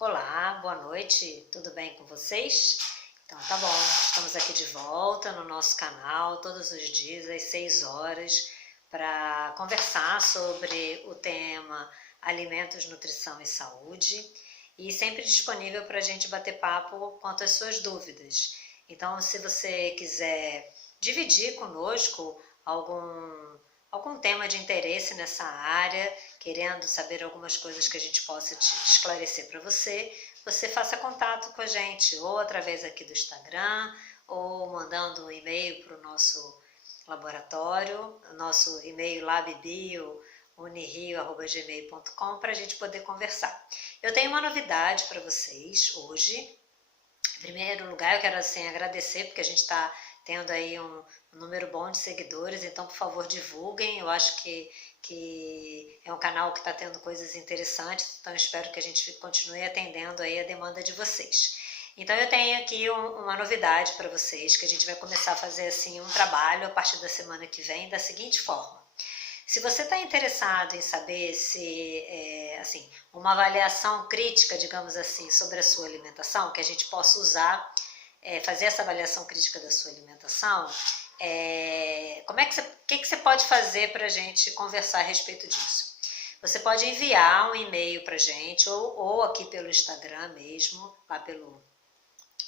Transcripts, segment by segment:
Olá, boa noite, tudo bem com vocês? Então tá bom, estamos aqui de volta no nosso canal todos os dias às 6 horas para conversar sobre o tema alimentos, nutrição e saúde e sempre disponível para a gente bater papo quanto às suas dúvidas. Então, se você quiser dividir conosco algum tema de interesse nessa área, querendo saber algumas coisas que a gente possa te esclarecer para você, você faça contato com a gente, ou através aqui do Instagram, ou mandando um e-mail para o nosso laboratório, nosso e-mail labbio.unirio@gmail.com, para a gente poder conversar. Eu tenho uma novidade para vocês hoje. Em primeiro lugar, eu quero agradecer, porque a gente está tendo aí um número bom de seguidores, então, por favor, divulguem. Eu acho que é um canal que está tendo coisas interessantes, então espero que a gente continue atendendo aí a demanda de vocês. Então eu tenho aqui uma novidade para vocês, que a gente vai começar a fazer assim um trabalho a partir da semana que vem da seguinte forma. Se você está interessado em saber se, assim, uma avaliação crítica, digamos assim, sobre a sua alimentação, que a gente possa usar, fazer essa avaliação crítica da sua alimentação, o que você pode fazer para a gente conversar a respeito disso? Você pode enviar um e-mail para a gente, ou aqui pelo Instagram mesmo,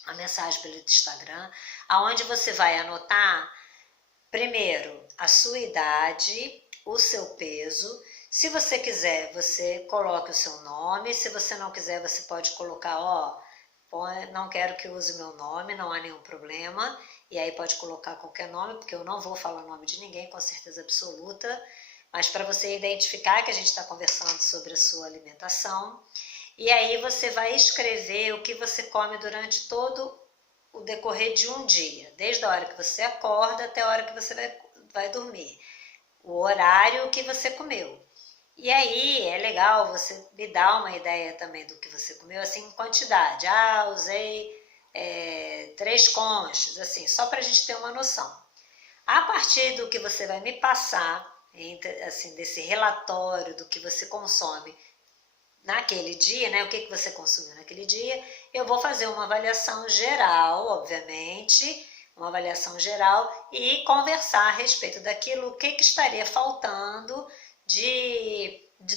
uma mensagem pelo Instagram, aonde você vai anotar, primeiro, a sua idade, o seu peso. Se você quiser, você coloque o seu nome. Se você não quiser, você pode colocar, não quero que use meu nome, não há nenhum problema. E aí pode colocar qualquer nome, porque eu não vou falar o nome de ninguém, com certeza absoluta. Mas para você identificar que a gente está conversando sobre a sua alimentação. E aí você vai escrever o que você come durante todo o decorrer de um dia. Desde a hora que você acorda até a hora que você vai dormir. O horário que você comeu. E aí é legal você me dar uma ideia também do que você comeu, assim, em quantidade. Usei 3 conchas, assim, só para a gente ter uma noção. A partir do que você vai me passar, assim, desse relatório do que você consome naquele dia, né, o que você consumiu naquele dia, eu vou fazer uma avaliação geral, obviamente, uma avaliação geral e conversar a respeito daquilo, o que estaria faltando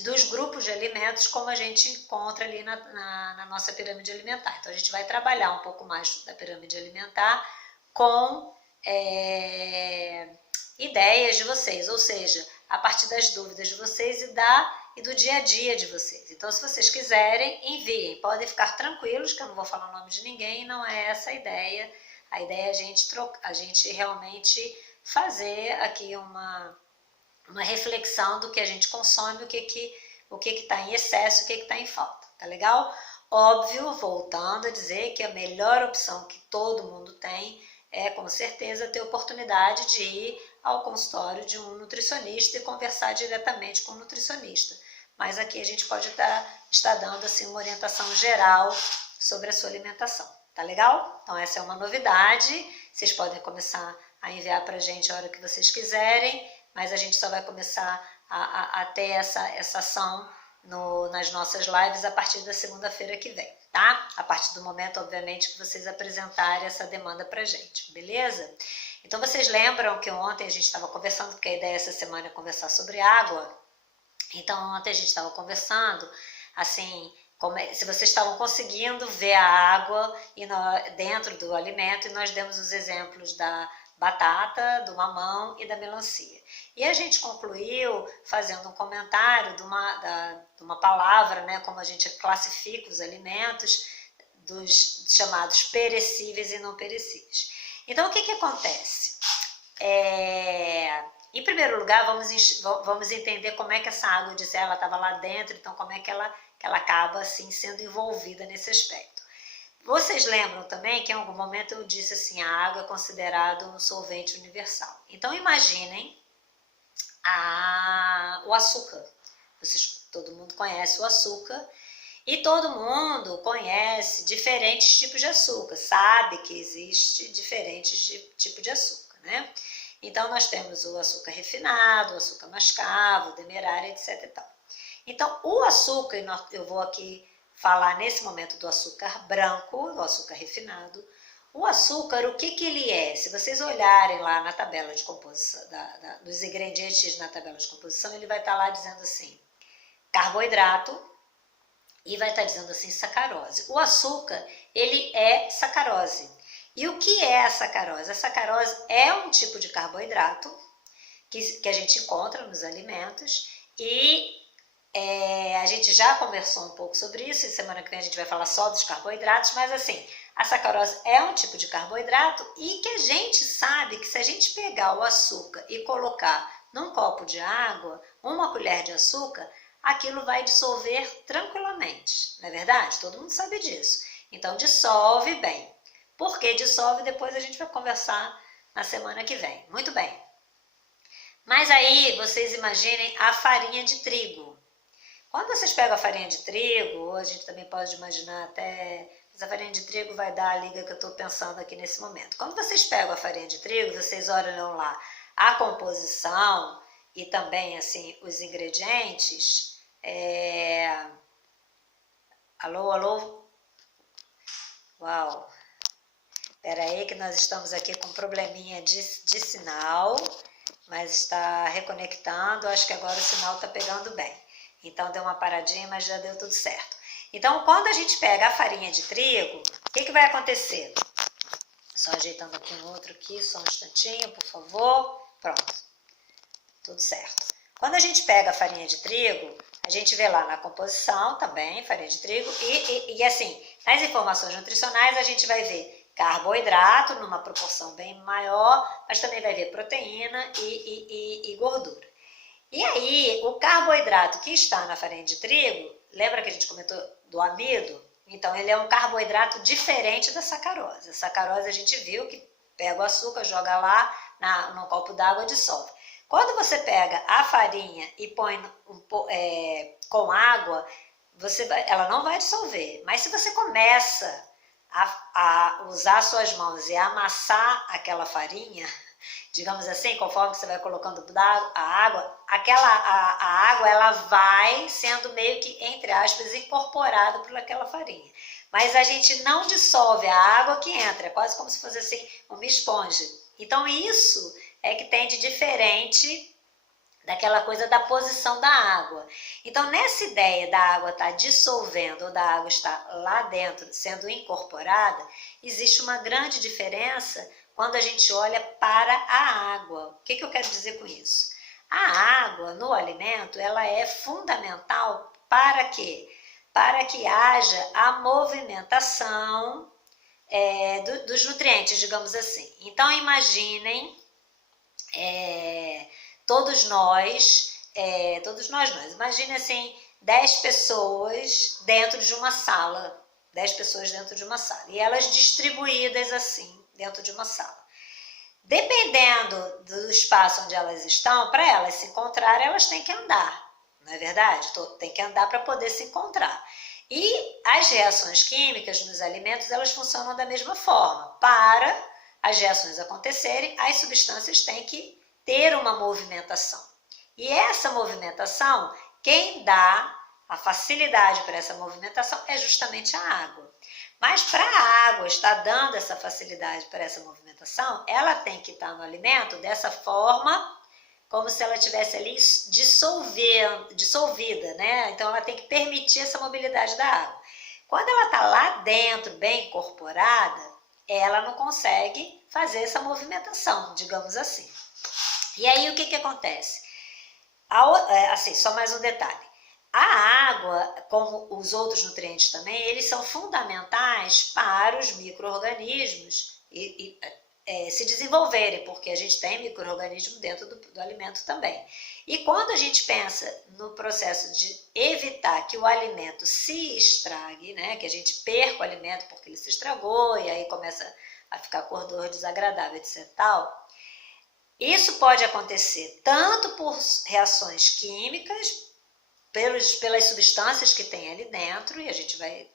dos grupos de alimentos, como a gente encontra ali na nossa pirâmide alimentar. Então, a gente vai trabalhar um pouco mais da pirâmide alimentar com ideias de vocês, ou seja, a partir das dúvidas de vocês e do dia a dia de vocês. Então, se vocês quiserem, enviem. Podem ficar tranquilos, que eu não vou falar o nome de ninguém, não é essa a ideia. A ideia é a gente realmente fazer aqui uma reflexão do que a gente consome, o que está em excesso, o que está em falta. Tá legal? Óbvio, voltando a dizer que a melhor opção que todo mundo tem é, com certeza, ter oportunidade de ir ao consultório de um nutricionista e conversar diretamente com o nutricionista. Mas aqui a gente pode estar dando assim, uma orientação geral sobre a sua alimentação. Tá legal? Então essa é uma novidade. Vocês podem começar a enviar para a gente a hora que vocês quiserem, mas a gente só vai começar a ter essa ação nas nossas lives a partir da segunda-feira que vem, tá? A partir do momento, obviamente, que vocês apresentarem essa demanda pra gente, beleza? Então, vocês lembram que ontem a gente estava conversando, porque a ideia essa semana é conversar sobre água. Então, ontem a gente estava conversando, assim, se vocês estavam conseguindo ver a água dentro do alimento, e nós demos os exemplos da batata, do mamão e da melancia. E a gente concluiu fazendo um comentário de uma palavra, né, como a gente classifica os alimentos, dos chamados perecíveis e não perecíveis. Então, o que acontece? Em primeiro lugar, vamos entender como é que essa água, eu disse, ela estava lá dentro, então como é que ela acaba assim, sendo envolvida nesse aspecto. Vocês lembram também que em algum momento eu disse assim, a água é considerada um solvente universal. Então imaginem o açúcar. Todo mundo conhece o açúcar e todo mundo conhece diferentes tipos de açúcar, sabe que existe diferentes tipos de açúcar, né? Então nós temos o açúcar refinado, o açúcar mascavo, o demerara, etc. e tal. Então o açúcar, eu vou aqui falar nesse momento do açúcar branco, do açúcar refinado. O açúcar, o que ele é? Se vocês olharem lá na tabela de composição, dos ingredientes na tabela de composição, ele vai estar lá dizendo assim, carboidrato, e vai estar dizendo assim, sacarose. O açúcar, ele é sacarose. E o que é a sacarose? A sacarose é um tipo de carboidrato que a gente encontra nos alimentos e a gente já conversou um pouco sobre isso, e semana que vem a gente vai falar só dos carboidratos, mas assim, a sacarose é um tipo de carboidrato e que a gente sabe que se a gente pegar o açúcar e colocar num copo de água, uma colher de açúcar, aquilo vai dissolver tranquilamente, não é verdade? Todo mundo sabe disso. Então dissolve bem. Por que dissolve? Depois a gente vai conversar na semana que vem. Muito bem. Mas aí vocês imaginem a farinha de trigo. Quando vocês pegam a farinha de trigo, ou a gente também pode imaginar até... Mas a farinha de trigo vai dar a liga que eu estou pensando aqui nesse momento. Quando vocês pegam a farinha de trigo, vocês olham lá a composição e também assim os ingredientes. Alô, alô? Uau! Espera aí que nós estamos aqui com um probleminha de sinal, mas está reconectando. Acho que agora o sinal está pegando bem. Então deu uma paradinha, mas já deu tudo certo. Então, quando a gente pega a farinha de trigo, o que vai acontecer? Só ajeitando aqui um outro aqui, só um instantinho, por favor. Pronto. Tudo certo. Quando a gente pega a farinha de trigo, a gente vê lá na composição também, farinha de trigo, e assim, nas informações nutricionais a gente vai ver carboidrato numa proporção bem maior, mas também vai ver proteína e gordura. E aí, o carboidrato que está na farinha de trigo, lembra que a gente comentou do amido? Então, ele é um carboidrato diferente da sacarose. A sacarose a gente viu que pega o açúcar, joga lá num copo d'água e dissolve. Quando você pega a farinha e põe com água, ela não vai dissolver. Mas se você começa a usar suas mãos e amassar aquela farinha, digamos assim, conforme você vai colocando a água, a água ela vai sendo meio que, entre aspas, incorporada por aquela farinha. Mas a gente não dissolve a água que entra, é quase como se fosse assim, uma esponja. Então isso é que tem de diferente daquela coisa da posição da água. Então nessa ideia da água estar dissolvendo ou da água estar lá dentro sendo incorporada, existe uma grande diferença quando a gente olha para a água. O que eu quero dizer com isso? A água no alimento, ela é fundamental para quê? Para que haja a movimentação dos nutrientes, digamos assim. Então imaginem todos nós, imagine assim, 10 pessoas dentro de uma sala, 10 pessoas dentro de uma sala, e elas distribuídas assim, dentro de uma sala. Dependendo do espaço onde elas estão, para elas se encontrarem, elas têm que andar, não é verdade? Tem que andar para poder se encontrar. E as reações químicas nos alimentos, elas funcionam da mesma forma. Para as reações acontecerem, as substâncias têm que ter uma movimentação. E essa movimentação, quem dá a facilidade para essa movimentação é justamente a água. Mas para a água estar dando essa facilidade para essa movimentação, ela tem que estar no alimento dessa forma, como se ela estivesse ali dissolvida, né? Então ela tem que permitir essa mobilidade da água. Quando ela está lá dentro, bem incorporada, ela não consegue fazer essa movimentação, digamos assim. E aí o que acontece? Assim, só mais um detalhe. A água, como os outros nutrientes também, eles são fundamentais para os micro-organismos se desenvolverem, porque a gente tem micro-organismos dentro do alimento também. E quando a gente pensa no processo de evitar que o alimento se estrague, né, que a gente perca o alimento porque ele se estragou e aí começa a ficar com odor desagradável, etc. tal, isso pode acontecer tanto por reações químicas, pelas substâncias que tem ali dentro, e a gente vai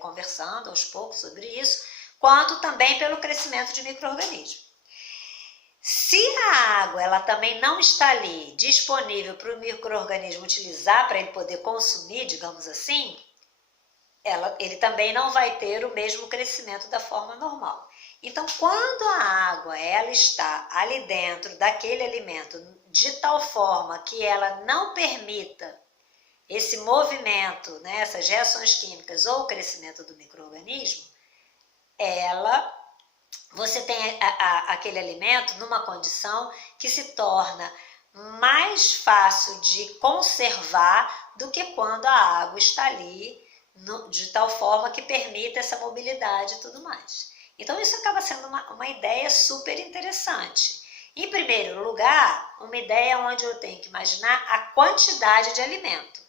conversando aos poucos sobre isso, quanto também pelo crescimento de micro-organismos. Se a água ela também não está ali disponível para o micro-organismo utilizar, para ele poder consumir, digamos assim, ele também não vai ter o mesmo crescimento da forma normal. Então, quando a água ela está ali dentro daquele alimento de tal forma que ela não permita esse movimento, né, essas reações químicas ou o crescimento do micro-organismo, você tem aquele alimento numa condição que se torna mais fácil de conservar do que quando a água está ali de tal forma que permita essa mobilidade e tudo mais. Então isso acaba sendo uma ideia super interessante. Em primeiro lugar, uma ideia onde eu tenho que imaginar a quantidade de alimento,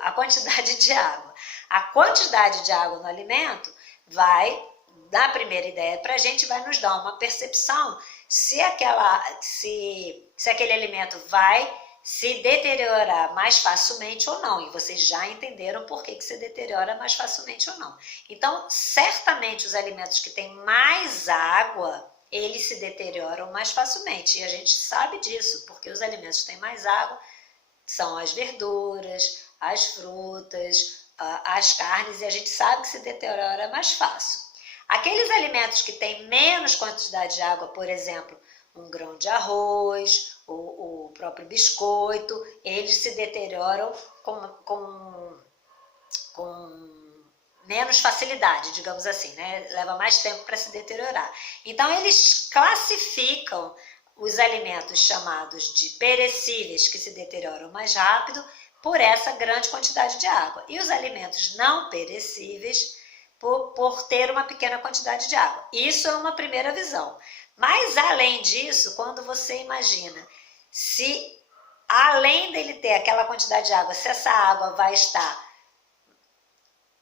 a quantidade de água. A quantidade de água no alimento vai, na primeira ideia para a gente, vai nos dar uma percepção se aquele alimento vai se deteriorar mais facilmente ou não. E vocês já entenderam por que se deteriora mais facilmente ou não. Então, certamente os alimentos que têm mais água, eles se deterioram mais facilmente. E a gente sabe disso, porque os alimentos que têm mais água são as verduras, as frutas, as carnes, e a gente sabe que se deteriora mais fácil. Aqueles alimentos que têm menos quantidade de água, por exemplo, um grão de arroz, o próprio biscoito, eles se deterioram com menos facilidade, digamos assim, né? Leva mais tempo para se deteriorar. Então, eles classificam os alimentos chamados de perecíveis, que se deterioram mais rápido, por essa grande quantidade de água. E os alimentos não perecíveis, por ter uma pequena quantidade de água. Isso é uma primeira visão. Mas, além disso, quando você imagina, se além dele ter aquela quantidade de água, se essa água vai estar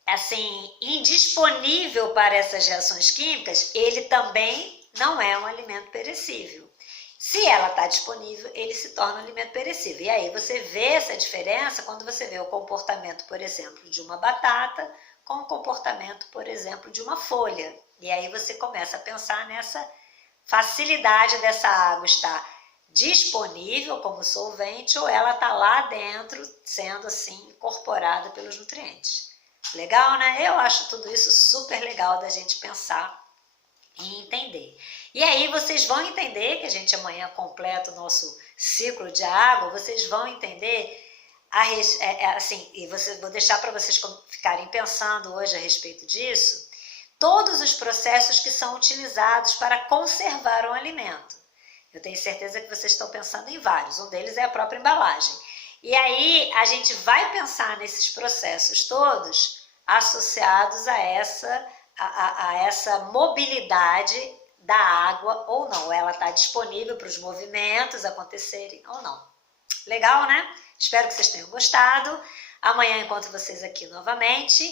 assim, indisponível para essas reações químicas, ele também não é um alimento perecível. Se ela está disponível, ele se torna um alimento perecível. E aí você vê essa diferença quando você vê o comportamento, por exemplo, de uma batata com o comportamento, por exemplo, de uma folha. E aí você começa a pensar nessa facilidade dessa água estar disponível como solvente ou ela está lá dentro sendo assim incorporada pelos nutrientes. Legal, né? Eu acho tudo isso super legal da gente pensar e entender. E aí vocês vão entender que a gente amanhã completa o nosso ciclo de água, vocês vão entender assim, e vou deixar para vocês ficarem pensando hoje a respeito disso, todos os processos que são utilizados para conservar um alimento. Eu tenho certeza que vocês estão pensando em vários, um deles é a própria embalagem. E aí a gente vai pensar nesses processos todos associados a essa mobilidade da água ou não. Ela está disponível para os movimentos acontecerem ou não. Legal, né? Espero que vocês tenham gostado. Amanhã encontro vocês aqui novamente.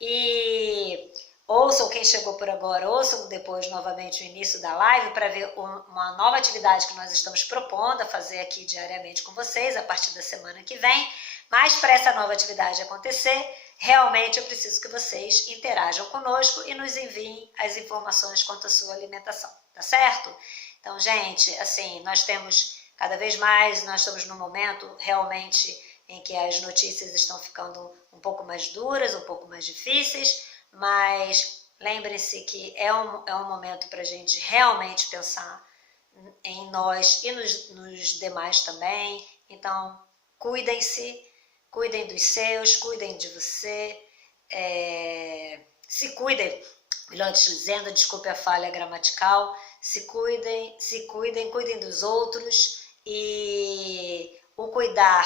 E ouçam, quem chegou por agora, ouçam depois novamente o início da live para ver uma nova atividade que nós estamos propondo a fazer aqui diariamente com vocês a partir da semana que vem. Mas para essa nova atividade acontecer, realmente eu preciso que vocês interajam conosco e nos enviem as informações quanto à sua alimentação, tá certo? Então, gente, assim, nós temos cada vez mais, nós estamos num momento realmente em que as notícias estão ficando um pouco mais duras, um pouco mais difíceis, mas lembrem-se que é um momento para a gente realmente pensar em nós e nos demais também. Então, cuidem-se, cuidem dos seus, cuidem de você, se cuidem, melhor dizendo, desculpe a falha gramatical, se cuidem, cuidem dos outros e o cuidar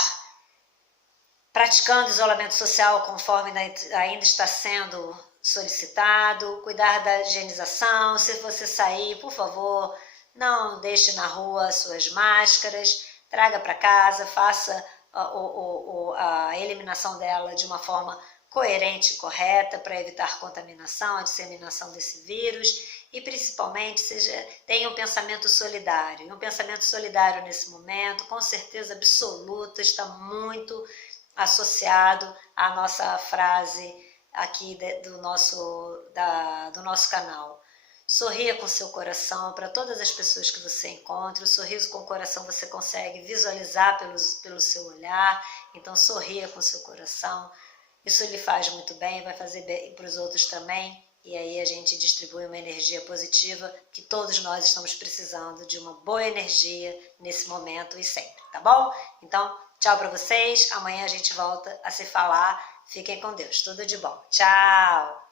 praticando isolamento social conforme ainda está sendo solicitado, cuidar da higienização, se você sair, por favor, não deixe na rua suas máscaras, traga para casa, faça a eliminação dela de uma forma coerente e correta para evitar contaminação, a disseminação desse vírus e principalmente tenha um pensamento solidário. E um pensamento solidário nesse momento, com certeza absoluta, está muito associado à nossa frase aqui do nosso canal. Sorria com seu coração para todas as pessoas que você encontra. O sorriso com o coração você consegue visualizar pelo seu olhar. Então sorria com seu coração. Isso lhe faz muito bem, vai fazer bem para os outros também. E aí a gente distribui uma energia positiva que todos nós estamos precisando de uma boa energia nesse momento e sempre, tá bom? Então, tchau para vocês. Amanhã a gente volta a se falar. Fiquem com Deus. Tudo de bom. Tchau!